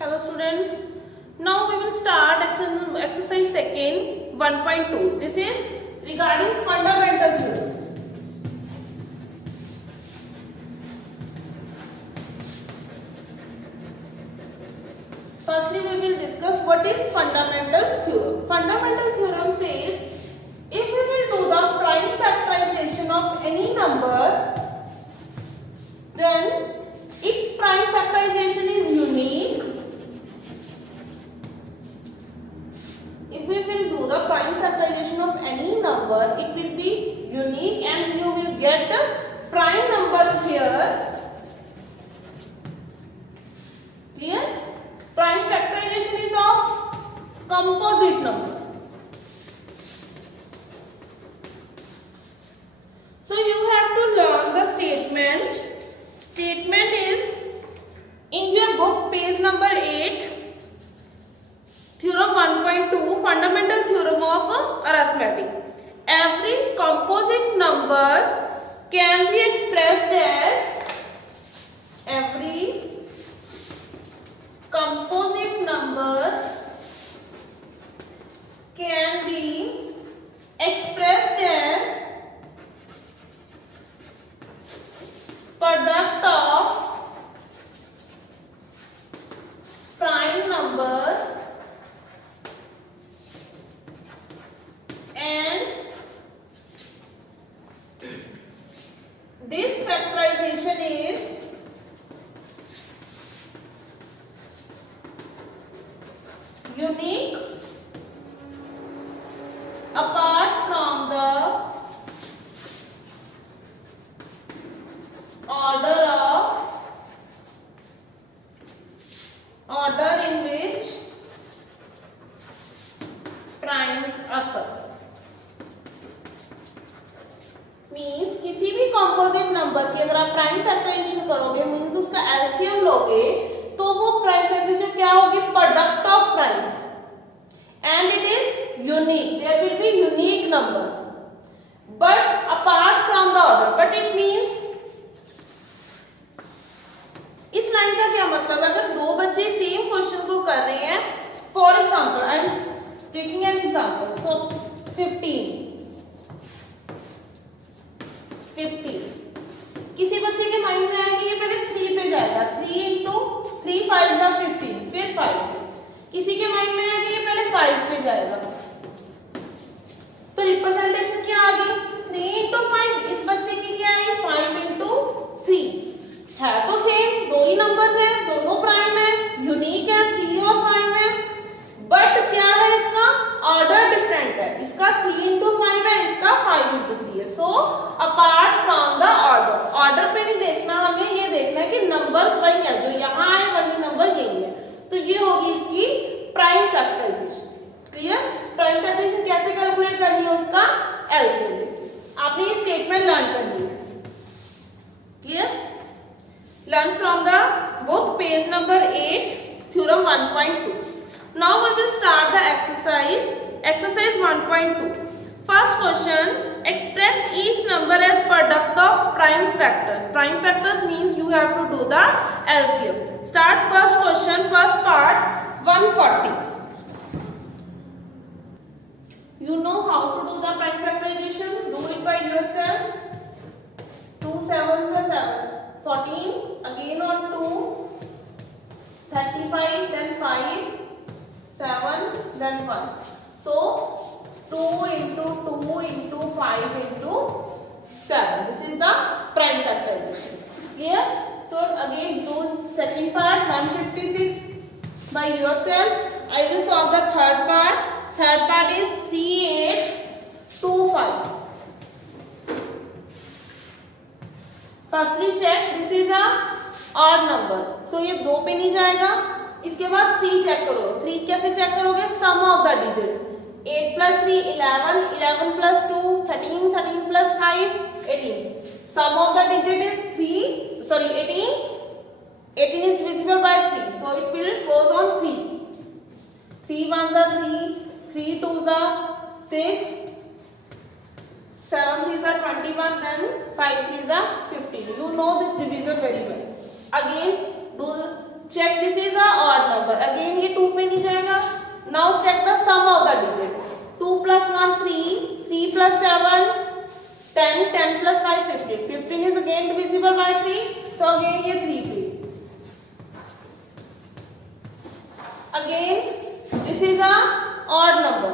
Hello students. Now we will start exercise second 1.2. This is regarding fundamental theorem. Firstly, we will discuss what is fundamental theorem. Fundamental theorem says if we will do the prime factorization of any number, then its prime factorization is unique. If we will do the prime factorization of any number, it will be unique and you will get the prime numbers here. Clear? Prime factorization is of composite number. So you have to learn the statement. Statement is in your book, page number 8, theorem 1.2, fundamental theorem of arithmetic. Every composite number can be expressed as composite number can be expressed as product of prime numbers and this factorization is unique apart from the order in which primes occur. Means किसी भी composite number की अगर आप prime factorisation करोगे means उसका LCM लोगे तो वो प्राइम फैक्टराइजेशन क्या होगी? Product of primes and it is unique. There will be unique numbers but apart from the order. But it means इस लाइन का क्या मतलब है? अगर दो बच्चे सेम क्वेश्चन को कर रहे हैं, for example I am taking an example, so 50. किसी बच्चे के माइंड में आएगा ये पहले 3 पे जाएगा, 3 इंटू 3 5 जा 15, फिर 5. किसी के माइंड में आएगा ये पहले 5 पे जाएगा. तो रिप्रेजेंटेशन क्या आ गई? 3 इंटू 5. इस बच्चे की क्या आई? 5 इंटू 3. है तो सेम, दो ही नंबर्स है, दोनों प्राइम है, यूनिक है, 3 और प्राइम है. बट क्या है? इसका ऑर्डर डिफरेंट है. इसका 3 इंटू 5 है, इसका 5 इंटू 3 है. So apart from the order. Order पे नहीं देखना हमें, ये देखना है कि नंबर्स वही है, जो यहाँ आए वही नंबर यही है. तो ये होगी इसकी prime factorisation. Clear? Prime factorisation कैसे कैलकुलेट करनी है? उसका एलसीएम लेके. आपने ये स्टेटमेंट लर्न करनी है. Clear? Learn from the book, page number 8, theorem 1.2. Now we will start the exercise 1.2. First question, express each number as product of prime factors. Prime factors means you have to do the LCM. Start first question, first part, 140. You know how to do the prime factorization? Do it by yourself. 2 7s are 7. 14 again on 2, 35, then 5, 7, then 1. So 2 into 2 into 5 into 7. This is the prime factorization. Clear? So again do second part, 156 by yourself. I will solve the third part. Third part is 3825. Firstly check this is a odd number. So ये 2 पे नहीं जाएगा. इसके बाद 3 check करो. 3 कैसे check करोगे? Sum of the digits. 8 plus 3 11, 11 plus 2 13, 13 plus 5 18. Sum of the digit is 18. 18 is divisible by 3. So it will goes on 3. 3 1s are 3, 3 2s are 6, 7 3s are 21, then 5 3s are 15. You know this division very well. Again, do check this is a odd number. 1 3, 3 plus 7 10, 10 plus 5 15, 15 is again divisible by 3, so again ये 3 पे. Again this is a odd number.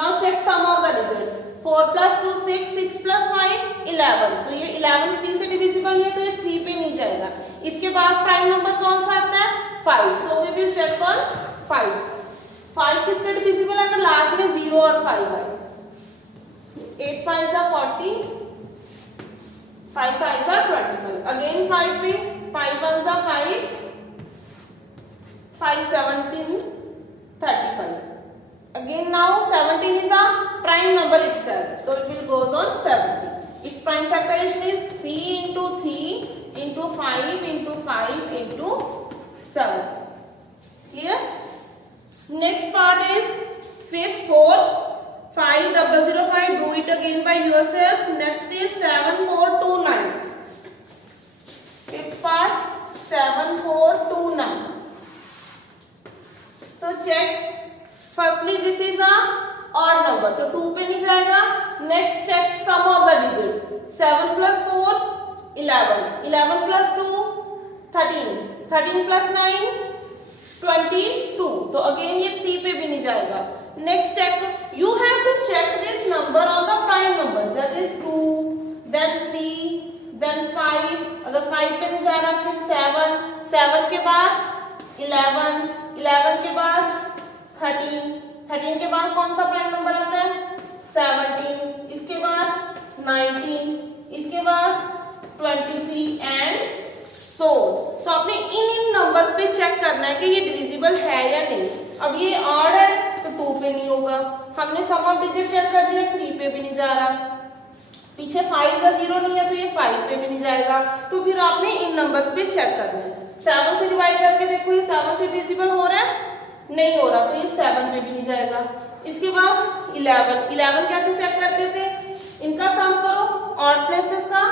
Now check sum of the digits. 4 plus 2 6, 6 plus 5 11. तो ये 11 3 से divisible है तो ये 3 पे नहीं जाएगा. इसके बाद प्राइम नंबर कौन सा आता है? 5. So we will check on 5. 5 किस पे डिविजिबल है? अगर लास्ट में 0 और 5 है. 8 5 are 40, 5 5 are 25. Again 5 पे 5 1 are 5, 5 17 35. Again now 17 is a prime number itself, so it will goes on 70. Its prime factorization is 3 into 3 into 5 into 5 into 7. Clear? Next part is fifth, fourth, 5005. Do it again by yourself. Next is 7429. Fifth part 7429. So check. Firstly, this is a odd number, तो 2 पे नहीं जाएगा. Next check sum of the digit. 7 plus 4 11, 11 plus 2 13, 13 plus 9 22. तो again ये 3 पे भी नहीं जाएगा. Next check. You have to check this number on the prime number. That is 2, then 3, then 5. अगर 5 पे नहीं जा रहा फिर 7, 7 के बाद 11, 11 के बाद 13, 13 के बाद कौन सा प्राइम नंबर आता है? 17, इसके बाद 19, इसके बाद 23 एंड सो. तो आपने इन नंबर्स पे चेक करना है कि ये डिविजिबल है या नहीं. अब ये ऑड है तो 2 पे नहीं होगा. हमने सम ऑफ डिजिट चेक कर दिया, 3 पे भी नहीं जा रहा. पीछे 5 का 0 नहीं है तो ये 5 पे भी नहीं जाएगा. तो फिर आपने इन नंबर्स पे चेक करना है. 7 से डिवाइड करके देखो ये 7 से डिविजिबल हो रहा है? नहीं हो रहा, तो ये 7 पे भी नहीं जाएगा. इसके बाद 11, 11 कैसे चेक करते थे? इनका सम करो ऑड प्लेसेस का.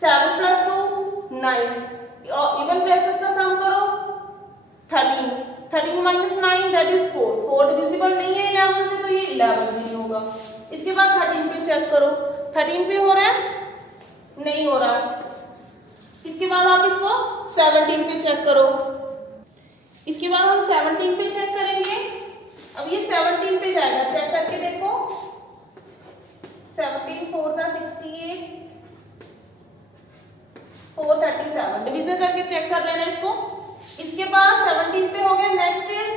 7 plus 2 9, इवन प्लेसेस का सम करो 13, 13 minus 9 that is 4, 4 डिविजिबल नहीं है 11 से तो ये 11 भी नहीं होगा. इसके बाद 13 पे चेक करो. 13 पे हो रहा है? नहीं हो रहा. इसके बाद आप इसको 17 पे चेक करो. इसके बाद हम 17 पे चेक करेंगे. अब ये 17 पे जाएगा, चेक करके देखो. 17 4 सा 68, 4 37. डिवीजन करके चेक कर लेना इसको. इसके बाद 17 पे हो गया. Next is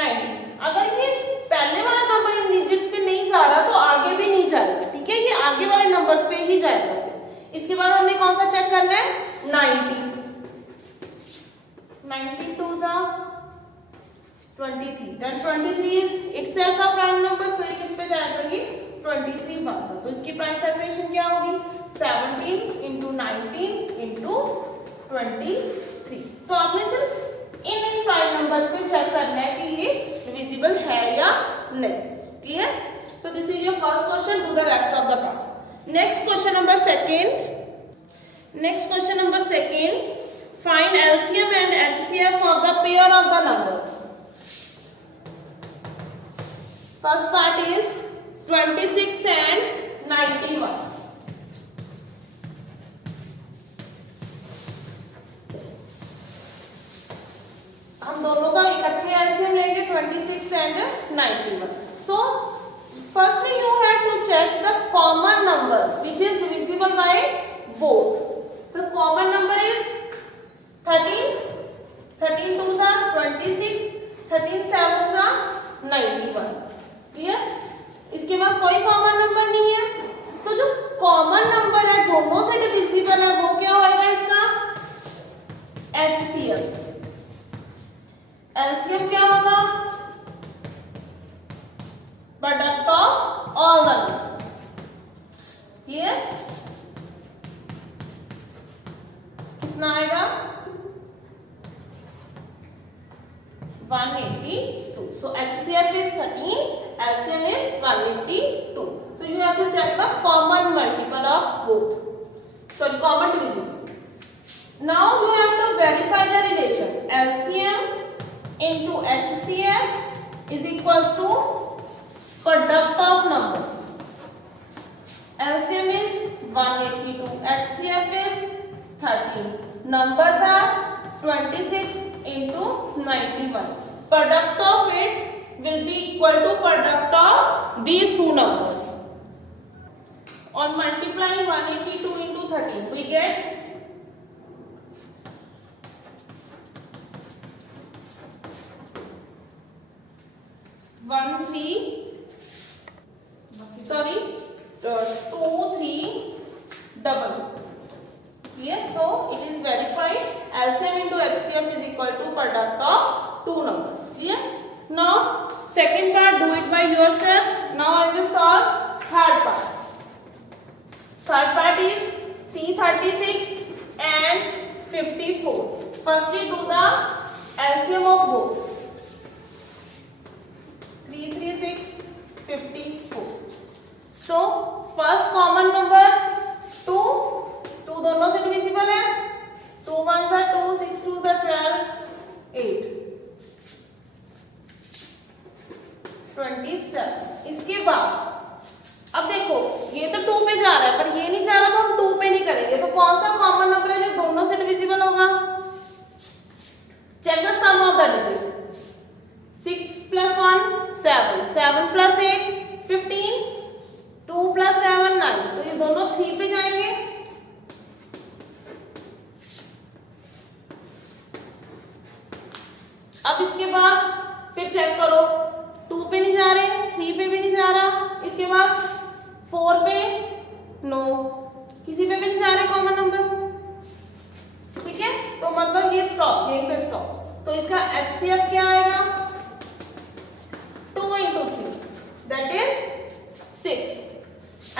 19. अगर ये पहले वाला नंबर इन डिजिट्स पे नहीं जा रहा तो आगे भी नहीं जाएगा. ठीक है, ये आगे वाले नंबर्स पे ही जाएगा. इसके बाद हमने कौन सा चेक करना है? 90. 92 सा 23. Then 23 is itself a prime number, so ये किस पे जाएगा? ये 23 बनता. तो इसकी प्राइम फैक्टराइजेशन क्या होगी? 17 into 19 into 23. तो आपने सिर्फ इन प्राइम नंबर्स पे चेक करना है कि ये डिविजिबल है या नहीं. Clear? So this is your first question. Do the rest of the part. Next question number second. Next question number second. Find LCM and HCF of the pair of the numbers. First part is 26 and 91. हम दोनों का इकट्ठे LCM लेंगे 26 and 91. So firstly you have to check the common number which is divisible by both. The common number is 13, 13 2s are 26, 13 7s are 91. Clear? इसके बाद कोई common number नहीं है, तो जो कॉमन नंबर है दोनों से डिविजिबल है वो क्या होगा इसका? HCF. LCM क्या होगा? Product of all the numbers. Clear? कितना आएगा? 182. So HCF is 13, LCM is 182. So you have to check the common multiple of both. Sorry, common division. Now you have to verify the relation. LCM into HCF is equals to Product of numbers. LCM is 182. HCF is 13. Numbers are 26 into 91. Product of it will be equal to product of these two numbers. On multiplying 182 into 13, we get 2366. Clear? So it is verified. LCM into HCF is equal to product of two numbers. Clear? Now second part, do it by yourself. Now I will solve third part. Third part is 336 and 54. Firstly do the LCM of both. 336, 54. So first common number 2. 2 दोनों से divisible है. 2 1s are 2, 6 2s are 12, 8, 27. इसके बाद अब देखो ये तो 2 पे जा रहा है पर ये नहीं जा रहा तो हम 2 पे नहीं करेंगे. तो कौन सा कॉमन नंबर है जो दोनों से डिविजिबल होगा? Check the sum of the digits. 6 plus 1 7, 7 plus 8 15, 2 plus 7 9. तो ये दोनों 3 पे जाएंगे. अब इसके बाद फिर चेक करो 2 पे नहीं जा रहे, 3 पे भी नहीं जा रहा. इसके बाद 4 पे नो, किसी पे भी नहीं जा रहे कॉमन नंबर. ठीक है, तो मतलब ये स्टॉप, यहीं पे स्टॉप. तो इसका HCF क्या आएगा? 2 into 3 that is 6.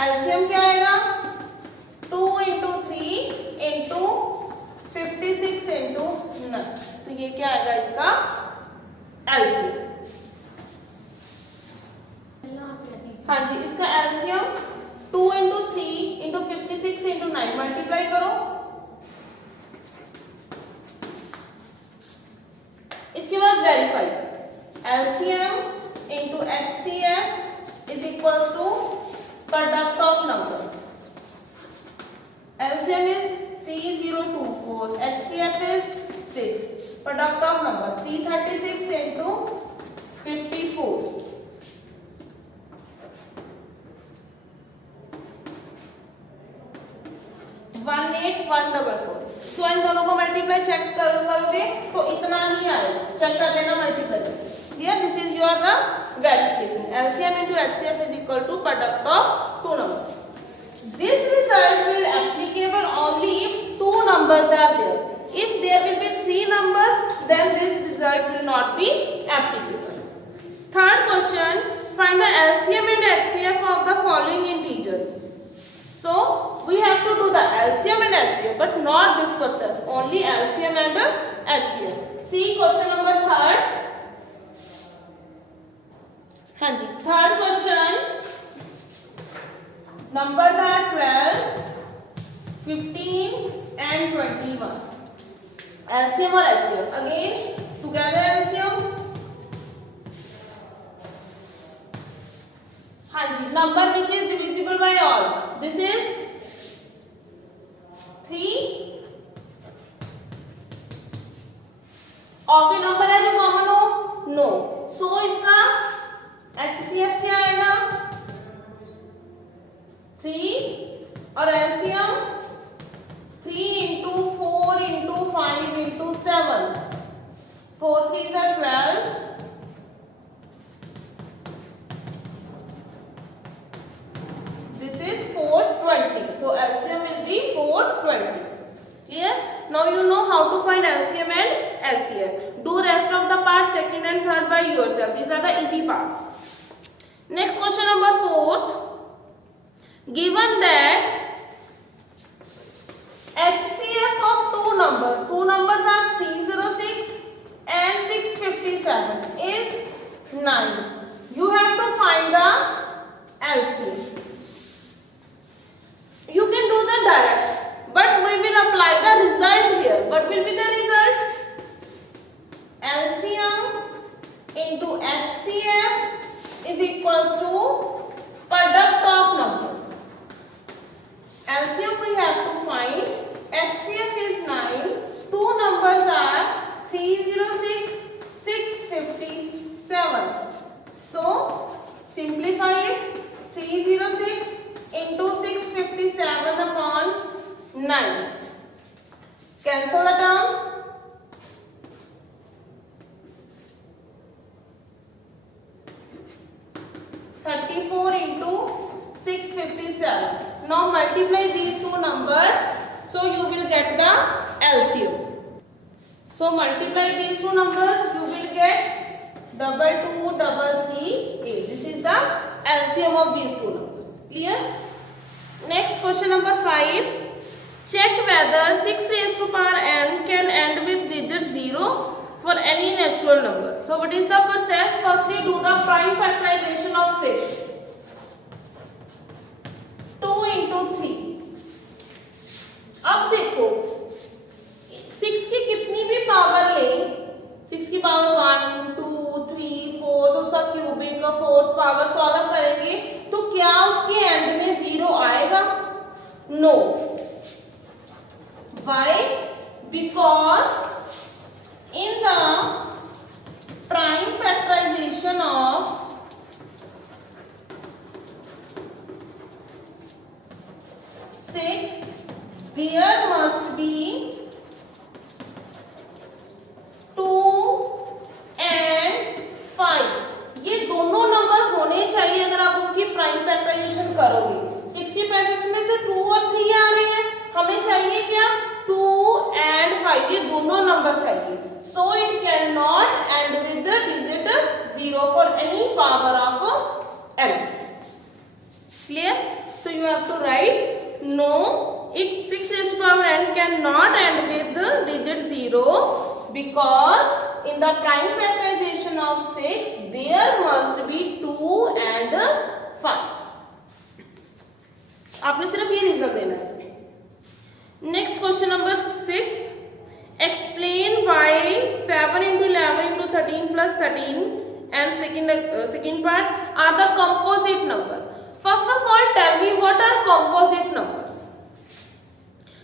LCM क्या आएगा? 2 into 3 into 56 into 9. तो ये क्या आएगा इसका LCM? हाँ जी, इसका LCM 2 into 3 into 56 into 9 multiply करो. इसके बाद verify. LCM into HCF is equals to product of numbers. LCM is 3024, HCF is 6. Product of number 336 into 54. 18144. तो इन दोनों को मल्टीप्लाई चेक करोगे तो इतना नहीं आएगा. चेक कर लेना multiply. Here this is your the verification. LCM into HCF is equal to product of two numbers. This result will applicable only if two numbers are there. If there will be three numbers, then this result will not be applicable. Third question, find the LCM and HCF of the following integers. So we have to do the LCM and HCF, but not this process. Only LCM and HCF. See question number third. हाँ जी, third question. Numbers are 12, 15 and 21. LCM और HCF again together. LCM हाँ जी, number which is divisible by all. This is 3. और कोई number है जो common हो? नो. सो इसका HCF क्या आएगा? 3 और LCM 3 into 4 into 5 into 7. 4 3s are 12. This is 420. So LCM will be 420. Clear? Now you know how to find LCM and HCF. Do rest of the part second and third by yourself. These are the easy parts. Next question number 4th. Given that HCF of two numbers are 306 and 657 is 9. You have to find the LCM. You can do the direct, but we will apply the result here. What will be the result? LCM into HCF is equals to product of numbers. LCM we have to find. HCF is 9. Two numbers are 306, 657. So simplify it. 306 into 657 upon 9. Cancel the terms. 34 into 657. Now multiply these two numbers, so you will get the LCM. So multiply these two numbers, you will get 2233. This is the LCM of these two numbers. Clear? Next question number 5. Check whether 6 raised to power n can end with digit 0 for any natural number. So what is the process? Firstly do the prime factorization of 6. 2 into 3. अब देखो 6 की कितनी भी power ले, 6 की power 1, 2, 3, 4, तो उसका cubic का 4th पावर सॉल्व करेंगे तो क्या उसके एंड में 0 आएगा? No. Why? Because in the prime factorization of 6, there must be 2 and 5. ये दोनों नंबर होने चाहिए अगर आप उसकी प्राइम फैक्टराइजेशन करोगे. 60 मैट्रिक्स में तो 2 और 3 आ रहे हैं, हमें चाहिए क्या? 2 and 5. ये दोनों नंबर चाहिए. So it cannot end with the digit 0 for any power of n. Clear? So you have to write no. It 6 raised to power n cannot end with the digit 0 because in the prime factorization of 6 there must be 2 and 5. आपने सिर्फ ये reason देना है इसमें. Next question number 6. Explain why 7 into 11 into 13 plus 13 and second part are the composite number. First of all, tell me what are composite numbers.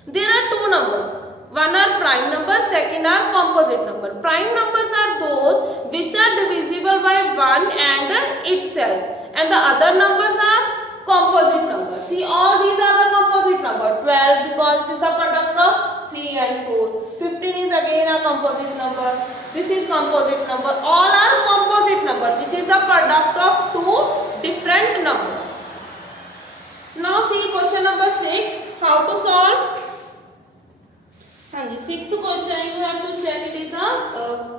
There are two numbers. One are prime numbers, second are composite number. Prime numbers are those which are divisible by 1 and itself, and the other numbers are composite numbers. See, all these are the composite number. 12 because it is the product of 3 and 4. 15 is again a composite number. This is composite number. All are composite number, which is the product of two different numbers. Now see question number 6. How to solve? Sixth question you have to check. It is a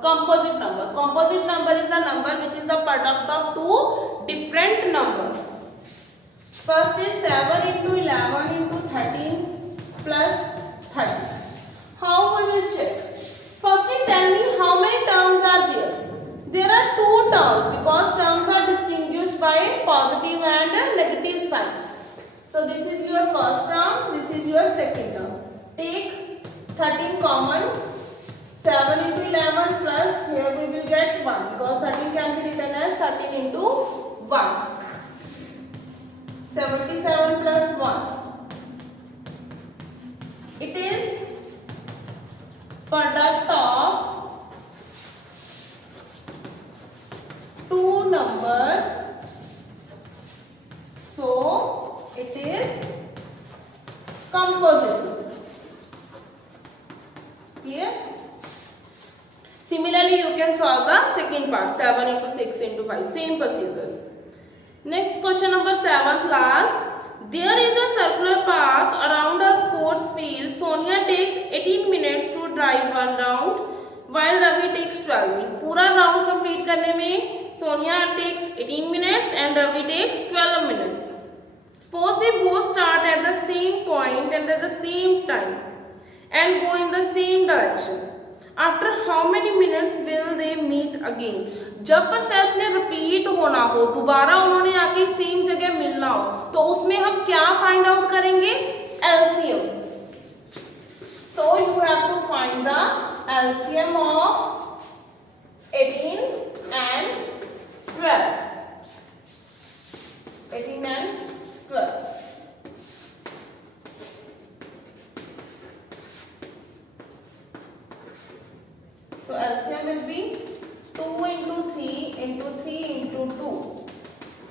composite number. Composite number is a number which is the product of two different numbers. First is 7 into 11 into 13 plus 30. How we will check? Firstly tell me how many terms are there. There are two terms because terms are distinguished by positive and negative sign. So this is your first term, this is your second term. Take 13 common. 7 into 11 plus here we will get 1 because 13 can be written as 13 into 1. 77 plus 1. It is product of two numbers. So it is composite number. Clear? Similarly, you can solve the second part, 7 into 6 into 5. Same procedure. Next question number 7th last. There is a circular path around a sports field. Sonia takes 18 minutes to drive one round while Ravi takes 12 minutes. पूरा round complete करने में Sonia takes 18 minutes and Ravi takes 12 minutes. Suppose they both start at the same point and at the same time and go in the same direction. After how many minutes will they meet again? जब process ने repeat होना हो, दोबारा उन्होंने आके same जगह मिलना हो, तो उसमें हम क्या फाइंड आउट करेंगे? LCM. So you have to find the LCM of 18 and 12. So LCM will be 2 into 3 into 3 into 2,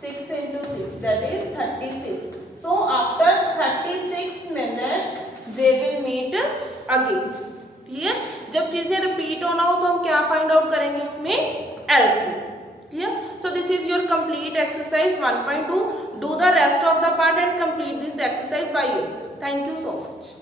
6 into 6, that is 36. So after 36 minutes they will meet again. Clear? जब चीजें रिपीट होना हो तो हम क्या find out करेंगे उसमें? LCM. Clear? So this is your complete exercise 1.2. Do the rest of the part and complete this exercise by yourself. Thank you so much.